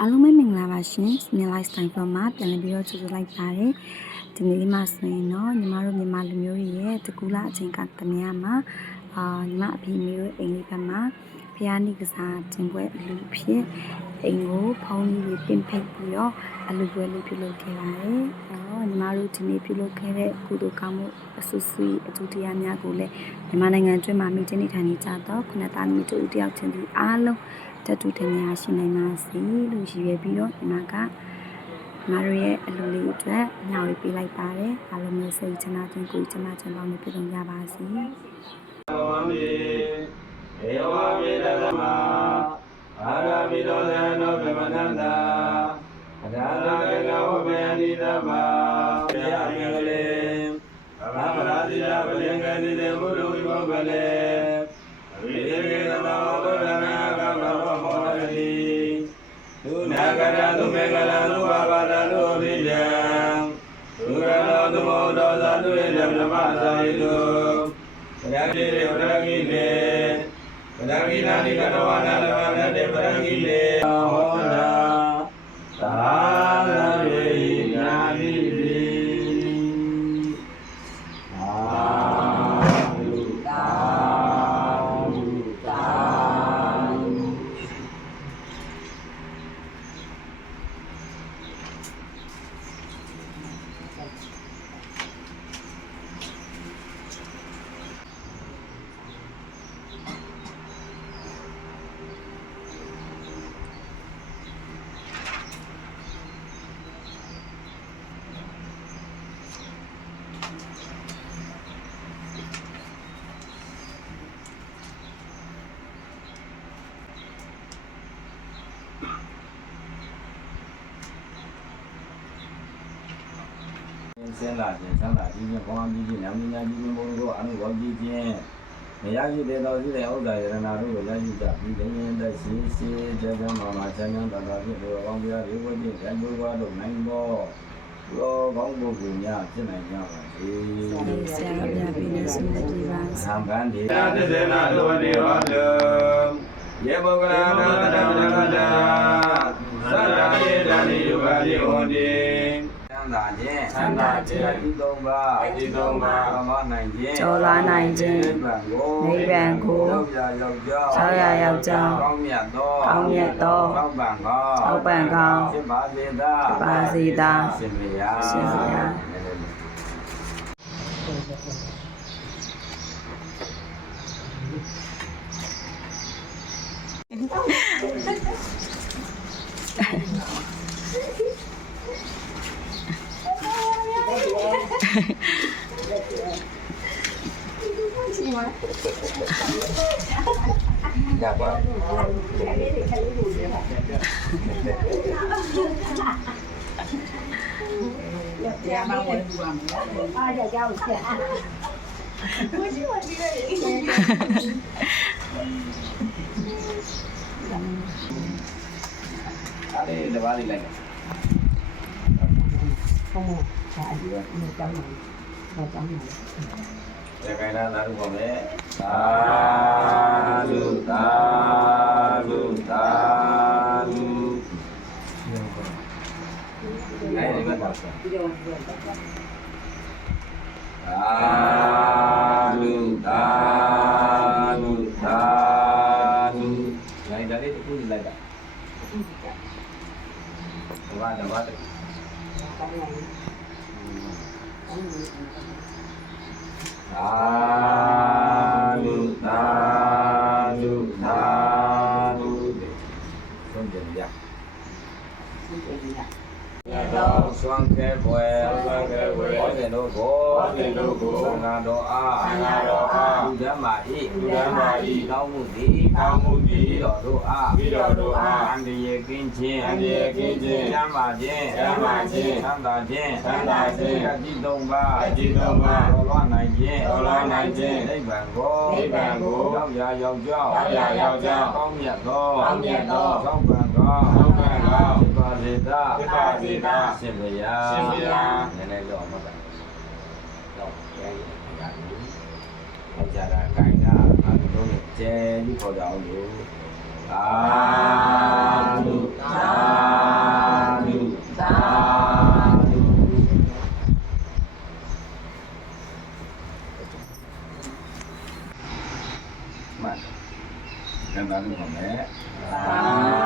အားလုံးပဲမင်္ဂလာပါရှင် Smile Lifestyle ပေါ်မှာပြန်လည်ပြီးတော့ကြိုဆိုလိုက်ပါတယ်ဒီနေ့လေးမှာဆိုရင်တော့ညီမတို့မြန်မာလူမျိုးတွေရဲ့တကူလာအချိန်ကတမယမှာညီမအဖေမျိုးတို့အိမ်လေးဘက်မှာဖျားနိကစားတင်ပွဲအလူဖြစ်အိမ်ကိုဖုံးကြီးတွေတင်ဖိတ်ပြီးတော့အလူပွဲလေးပြုလုပ်ခဲ့ပါတယ်ညီမတို့ဒီနေ့ပြုလုပ်ခဲ့တဲ့ကုသိုလ်ကောင်းမှုအဆူဆွေအထူးတရားများကိုလည်းမြန်မာနိုင်ငံအတွင်းမှာမိချင်းနေထိုင်နေကြတော့ခုနသားမိတို့တယောက်ချင်းဒီအားလုံးတတူထင်များရှိနိုင်ပါစေလို့ရည်ရွယ်ပြီးတော့ဒီမှာကငါတို့ရဲ့အလူလေးအတွက်ညှော်ပေးလိုက်ပါတယ်အားလုံးမျိုးစိတ်ချမ်းသာခြင်းကိုယ်ချမ်းသာခြင်းပေါင်းနဲ့ပြည့်စုံကြပါစေဧဝမေတ္တမအာရမိတောသံသောဗမနန္တာအဒါရကေနဝမေယနိတမယမေလေဘာမရာတိယပလင်္ဂတိတေဘုဒ္ဓဝိဘောပလေဝိသေကေနမောဗုဒ္ဓနာကမ္မဘောမောတိသုနာကရသုမေကလံသုဘာဝတံသုအဘိဓံသုရတောသုမောတောသသုယေဓမ္မသာယိတုပရတိရေပရဂိနေပရဂိနာနိကတဝနာလဝနတေပရဂိနေဟောတာသာသရေနာမိပိသာဓုသာဓုသာဓုစင်လာခြင်းသံသာခြင်းကောင်းခြင်းနာမည်များခြင်းဘုံတို့အနုဘောခြင်းမရရှိတဲ့တော်ရှိတဲ့ဥဒ္ဒါယရဏတို့ကိုရရှိကြပြီးတင်းတဲ့ရှိရှိတဲ့ကံမှာချမ်းသာတာဖြစ်တော်ကောင်းပြားဒီဝိတ္တိကံတို့ဘာတို့နိုင်ဖို့ရောကောင်းဖို့ကိုများဖြစ်နိုင်ကြပါစေဆရာတော်များပြီးနေဆုမပြေပါသံဃာတိသစ္စေနာတို့နေဟောတုယေဘုဂလာနာတမနကတာသရယေတနိယုဂတိဟောတိသံသာခြင်းအတိသုံးပါကျော်လာနိုင်ခြင်းနိဗ္ဗာန်ကိုဆောက်ရရောက်ကြောင်းကောင်းမြတ်သောသောပံကောင်းဖြစ်ပါစေသာရှင်ဘုရားရပါရမဝင်ဘူးပါမအားရကြောက်ချက်မရှိပါဘူးလေအားလေးတပါးလေးလိုက်ဟုတ်မို့ဒါအဒီကကြောင်းမှာကြောင်းမှာရခိုင်နာသာဓုပါမယ်သာဓုသာဓုသာဓုနိုင်တယ်မှာသာဓုသာဓုသာဓုနိုင်တယ်တခုလိုက်တာဘာတဘာတဲ့သာဓုသာဓုသာဓုဆုံးကြရတော်ဆွမ်းခဲပွဲဟောတဲ့တို့ကိုသံဃာတော်အားလူဓမ္မာဤကောင်းမှုသည်တော်တို့အားအန္တရာယ်ကင်းခြင်းကျမ်းမာခြင်းသံသာခြင်းအတိသုံးပါတော်လွှမ်းနိုင်ခြင်းနိဗ္ဗာန်ကိုရောက်ကြောင်းကောင်းမြတ်သောသောပံကောင်းဖြစ်ပါစေသာရှင်ဘုရားနည်းနည်းတော့မှတ်ပါတော့ရိုင်းရတယ်ဟောကြတာခိုင်တာအားလုံးနဲ့ကျဲပြီးခေါ်ကြအောင်လို့သာဓုသာ မှတ်တယ်ကျန်တာလို့ခေါ်မယ် သာ